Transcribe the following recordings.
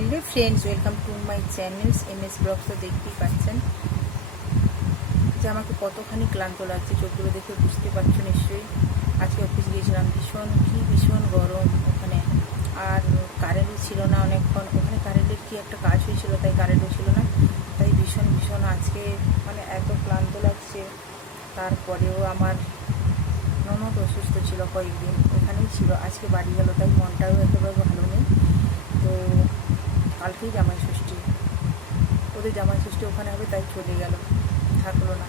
Hello friends, welcome to my channels MS blogs. তো দেখতেই পাচ্ছেন যে আমাকে কতখানি ক্লান্ত লাগছে, চোখগুলো দেখে বুঝতে পারছো নিশ্চয়ই। আজকে অফিস গিয়েছিলাম, ভীষণ গরম ওখানে, আর কারেন্টও ছিল না অনেকক্ষণ। ওখানে কারেন্টের কি একটা কাজ হয়েছিল, তাই কারেন্টও ছিল না। তাই ভীষণ আজকে মানে এত ক্লান্ত লাগছে। তারপরেও আমার ননদ অসুস্থ ছিল, কয়েকদিন ওখানেই ছিল, আজকে বাড়ি গেল, তাই মনটাও একেবারে ভালো নেই। তো কালকেই জামাই ষষ্ঠী, ওদের জামাই ষষ্ঠী ওখানে হবে, তাই চলে গেল, থাকলো না।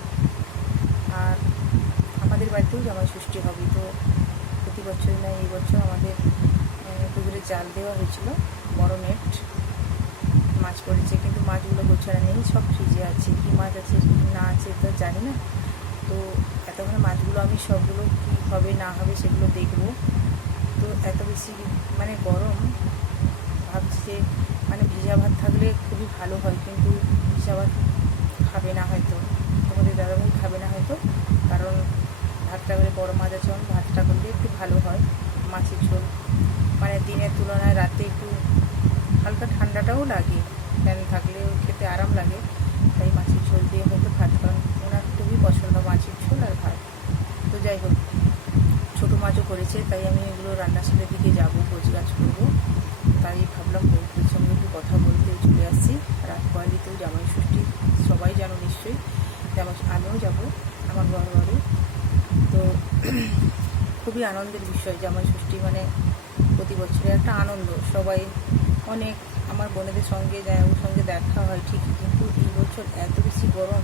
আর আমাদের বাড়িতেও জামাই ষষ্ঠী হবে। তো প্রতি বছরই না, এই বছর আমাদের পুকুরে জাল দেওয়া হয়েছিল, বড় নেট মাছ পড়েছে, কিন্তু মাছগুলো গোছানো নেই, সব ফ্রিজে আছে। কী মাছ আছে কী না আছে তো জানি না। তো এতক্ষণ মাছগুলো আমি সবগুলো কী হবে না হবে সেগুলো দেখবো। তো এত বেশি মানে গরম, ভাবছি যে মানে ভিজা ভাত থাকলে খুবই ভালো হয়, কিন্তু ভিজা ভাত খাবে না হয়তো, তোমাদের দাদাভাই খাবে না হয়তো, কারণ ভাতটা করে বড় মাছ আছে, ভাতটা করলে একটু ভালো হয়। মাছের ঝোল মানে দিনের তুলনায় রাতে একটু হালকা ঠান্ডাটাও লাগে, ফ্যান থাকলেও খেতে আরাম লাগে। তাই মাছের ঝোল দিয়ে হয়তো ভাত, কারণ ওনার খুবই পছন্দ মাছের ঝোল আর ভাত। তো যাই হোক, ছোটো মাছও করেছে, তাই আমি এগুলো রান্নাশালের দিকে যাবো, গোছগাছ করবো। তাই ভাবলাম বন্ধুদের সঙ্গে একটু কথা বলতে চলে আসছি। রাত বাড়িতেও জামাই ষষ্ঠী, সবাই জানো নিশ্চয়ই, যেমন আমিও যাবো আমার বড় বাড়ি। তো খুবই আনন্দের বিষয় জামাই ষষ্ঠী, মানে প্রতি বছরের একটা আনন্দ। সবাই অনেক আমার বোনেদের সঙ্গে ওর সঙ্গে দেখা হয় ঠিকই, কিন্তু এই বছর এত বেশি গরম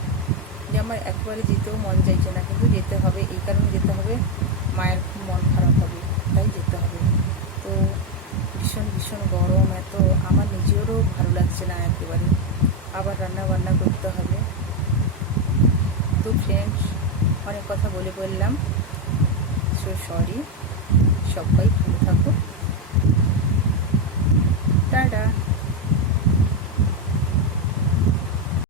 যে আমার একবারে যেতেও মন চাইছে না, কিন্তু যেতে হবে। এই কারণে যেতে হবে, মায়ের খুব মন খারাপ হবে, তাই যেতে হবে। তো ভীষণ গরম, এত আমার নিজেরও ভালো লাগছে না একেবারে, আবার রান্না বান্না করতে হবে। তো ফ্রেন্ডস, অনেক কথা বলে বললাম, সো সরি। সবাই ভালো থাকো।